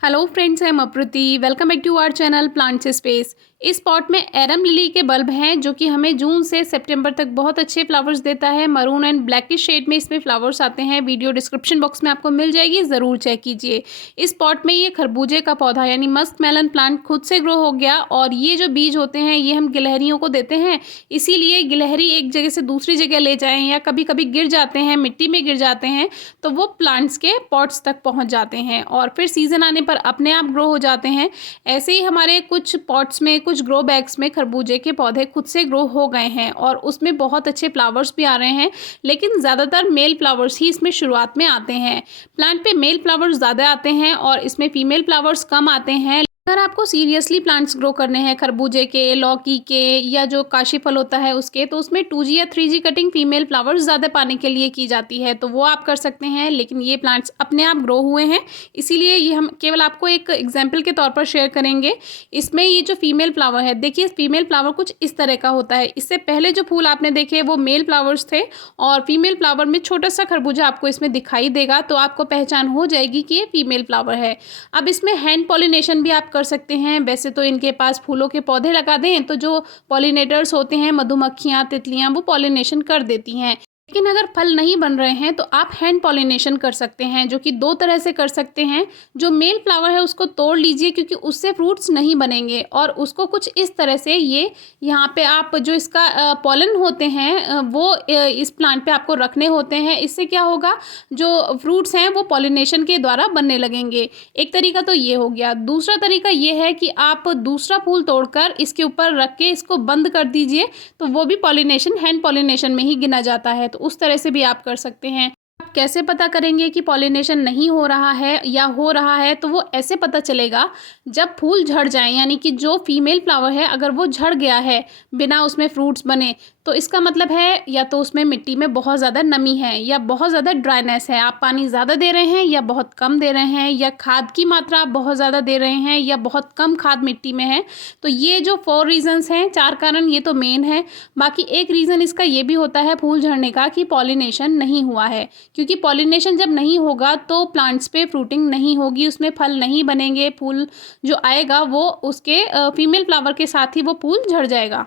Hello friends, I am Apruti. Welcome back to our channel plants space. इस pot में arum lily के bulb हैं जो कि हमें जून से सितंबर तक बहुत अच्छे फ्लावर्स देता है। मरून एंड ब्लैकिश शेड में इसमें फ्लावर्स आते हैं। वीडियो डिस्क्रिप्शन बॉक्स में आपको मिल जाएगी, ज़रूर चेक कीजिए। इस पॉट में ये खरबूजे का पौधा यानी मस्क मेलन प्लांट खुद से ग्रो हो गया और ये जो बीज होते हैं ये हम गिलहरियों को देते हैं। इसीलिए गिलहरी एक जगह से दूसरी जगह ले जाएँ या कभी कभी गिर जाते हैं, मिट्टी में गिर जाते हैं, तो वो प्लांट्स के पॉट्स तक पहुँच जाते हैं और फिर सीज़न आने पर अपने आप ग्रो हो जाते हैं। ऐसे ही हमारे कुछ पॉट्स में, कुछ ग्रो बैग्स में खरबूजे के पौधे खुद से ग्रो हो गए हैं और उसमें बहुत अच्छे फ्लावर्स भी आ रहे हैं, लेकिन ज़्यादातर मेल फ्लावर्स ही इसमें शुरुआत में आते हैं। प्लांट पे मेल फ्लावर्स ज़्यादा आते हैं और इसमें फीमेल फ्लावर्स कम आते हैं। अगर आपको सीरियसली प्लांट्स ग्रो करने हैं खरबूजे के, लौकी के या जो काशी फल होता है उसके, तो उसमें 2G या 3G कटिंग फीमेल फ्लावर्स ज़्यादा पाने के लिए की जाती है, तो वो आप कर सकते हैं। लेकिन ये प्लांट्स अपने आप ग्रो हुए हैं, इसीलिए ये हम केवल आपको एक एग्जाम्पल के तौर पर शेयर करेंगे। इसमें ये जो फीमेल फ्लावर है, देखिए फीमेल फ्लावर कुछ इस तरह का होता है। इससे पहले जो फूल आपने देखे वो मेल फ्लावर्स थे और फीमेल फ्लावर में छोटा सा खरबूजा आपको इसमें दिखाई देगा, तो आपको पहचान हो जाएगी कि ये फीमेल फ्लावर है। अब इसमें हैंड पॉलिनेशन भी आप कर सकते हैं। वैसे तो इनके पास फूलों के पौधे लगा दें तो जो पॉलिनेटर्स होते हैं, मधुमक्खियाँ, तितलियाँ, वो पॉलिनेशन कर देती हैं। लेकिन अगर फल नहीं बन रहे हैं तो आप हैंड पॉलिनेशन कर सकते हैं, जो कि दो तरह से कर सकते हैं। जो मेल फ्लावर है उसको तोड़ लीजिए क्योंकि उससे फ्रूट्स नहीं बनेंगे, और उसको कुछ इस तरह से ये यहाँ पे आप जो इसका पॉलन होते हैं वो इस प्लांट पे आपको रखने होते हैं। इससे क्या होगा, जो फ्रूट्स हैं वो पॉलिनेशन के द्वारा बनने लगेंगे। एक तरीका तो ये हो गया। दूसरा तरीका ये है कि आप दूसरा फूल तोड़कर इसके ऊपर रख के इसको बंद कर दीजिए, तो वो भी पॉलिनेशन, हैंड पॉलिनेशन में ही गिना जाता है। तो उस तरह से भी आप कर सकते हैं। आप कैसे पता करेंगे कि पॉलिनेशन नहीं हो रहा है या हो रहा है, तो वो ऐसे पता चलेगा जब फूल झड़ जाएं, यानी कि जो फीमेल फ्लावर है अगर वो झड़ गया है बिना उसमें फ्रूट्स बने, तो इसका मतलब है या तो उसमें मिट्टी में बहुत ज़्यादा नमी है या बहुत ज़्यादा ड्राइनेस है, आप पानी ज़्यादा दे रहे हैं या बहुत कम दे रहे हैं, या खाद की मात्रा आप बहुत ज़्यादा दे रहे हैं या बहुत कम खाद मिट्टी में है। तो ये जो 4 रीजंस हैं, 4 कारण, ये तो मेन है। बाकी एक रीज़न इसका ये भी होता है फूल झड़ने का कि पॉलिनेशन नहीं हुआ है, क्योंकि पॉलिनेशन जब नहीं होगा तो प्लांट्स पे फ्रूटिंग नहीं होगी, उसमें फल नहीं बनेंगे। फूल जो आएगा वो उसके फीमेल फ्लावर के साथ ही वो फूल झड़ जाएगा।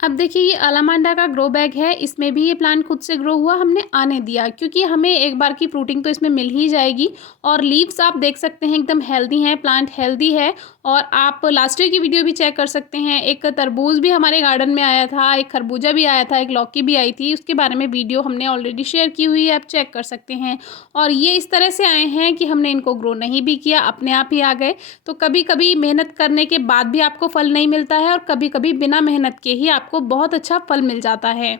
अब देखिए ये अलामांडा का ग्रो बैग है, इसमें भी ये प्लांट खुद से ग्रो हुआ, हमने आने दिया क्योंकि हमें एक बार की फ्रूटिंग तो इसमें मिल ही जाएगी। और लीव्स आप देख सकते हैं एकदम हेल्दी हैं, प्लांट हेल्दी है। और आप लास्ट ईयर की वीडियो भी चेक कर सकते हैं। एक तरबूज भी हमारे गार्डन में आया था, एक खरबूजा भी आया था, एक लौकी भी आई थी, उसके बारे में वीडियो हमने ऑलरेडी शेयर की हुई है, आप चेक कर सकते हैं। और ये इस तरह से आए हैं कि हमने इनको ग्रो नहीं भी किया, अपने आप ही आ गए। तो कभी कभी मेहनत करने के बाद भी आपको फल नहीं मिलता है और कभी कभी बिना मेहनत के ही आपको बहुत अच्छा फल मिल जाता है।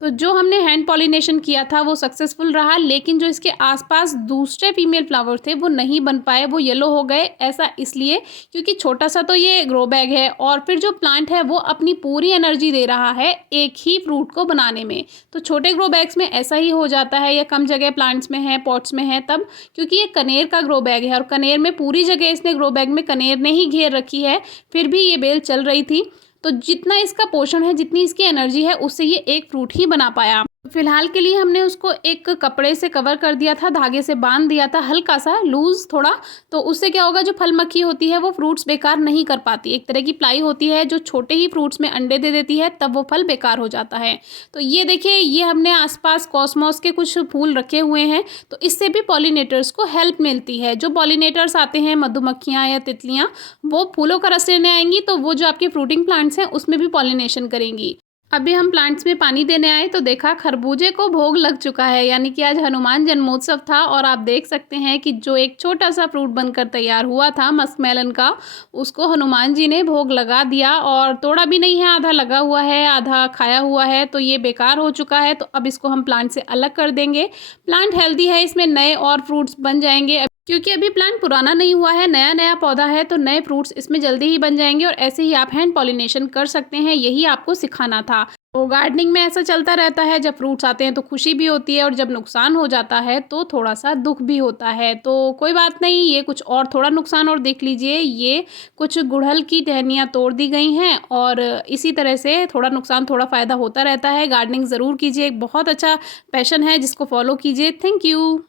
तो जो हमने हैंड पॉलिनेशन किया था वो सक्सेसफुल रहा, लेकिन जो इसके आसपास दूसरे फीमेल फ्लावर थे वो नहीं बन पाए, वो येलो हो गए। ऐसा इसलिए क्योंकि छोटा सा तो ये ग्रो बैग है और फिर जो प्लांट है वो अपनी पूरी एनर्जी दे रहा है एक ही फ्रूट को बनाने में। तो छोटे ग्रो बैग्स में ऐसा ही हो जाता है, या कम जगह प्लांट्स में है, पॉट्स में है तब, क्योंकि ये कनेर का ग्रो बैग है और कनेर में पूरी जगह इसने ग्रो बैग में कनेर ने ही घेर रखी है, फिर भी ये बेल चल रही थी। तो जितना इसका पोषण है, जितनी इसकी एनर्जी है, उससे ये एक फ्रूट ही बना पाया। फिलहाल के लिए हमने उसको एक कपड़े से कवर कर दिया था, धागे से बांध दिया था, हल्का सा लूज थोड़ा। तो उससे क्या होगा, जो फल मक्खी होती है वो फ्रूट्स बेकार नहीं कर पाती। एक तरह की प्लाई होती है जो छोटे ही फ्रूट्स में अंडे दे देती है, तब वो फल बेकार हो जाता है। तो ये देखिए, ये हमने आसपास कॉस्मोस के कुछ फूल रखे हुए हैं, तो इससे भी पॉलिनेटर्स को हेल्प मिलती है। जो पॉलिनेटर्स आते हैं, मधुमक्खियाँ या तितलियाँ, वो फूलों का रस लेने आएंगी, तो वो जो आपके फ्रूटिंग प्लांट्स हैं उसमें भी पॉलिनेशन करेंगी। अभी हम प्लांट्स में पानी देने आए तो देखा खरबूजे को भोग लग चुका है, यानी कि आज हनुमान जन्मोत्सव था। और आप देख सकते हैं कि जो एक छोटा सा फ्रूट बनकर तैयार हुआ था मस्क मेलन का, उसको हनुमान जी ने भोग लगा दिया और तोड़ा भी नहीं है, आधा लगा हुआ है, आधा खाया हुआ है। तो ये बेकार हो चुका है, तो अब इसको हम प्लांट से अलग कर देंगे। प्लांट हेल्दी है, इसमें नए और फ्रूट्स बन जाएंगे, क्योंकि अभी प्लांट पुराना नहीं हुआ है, नया नया पौधा है, तो नए फ्रूट्स इसमें जल्दी ही बन जाएंगे। और ऐसे ही आप हैंड पॉलिनेशन कर सकते हैं, यही आपको सिखाना था। तो गार्डनिंग में ऐसा चलता रहता है, जब फ्रूट्स आते हैं तो खुशी भी होती है और जब नुकसान हो जाता है तो थोड़ा सा दुख भी होता है। तो कोई बात नहीं, ये कुछ और थोड़ा नुकसान और देख लीजिए, ये कुछ गुड़हल की टहनियाँ तोड़ दी गई हैं और इसी तरह से थोड़ा नुकसान थोड़ा फ़ायदा होता रहता है। गार्डनिंग ज़रूर कीजिए, एक बहुत अच्छा पैशन है जिसको फॉलो कीजिए। Thank you.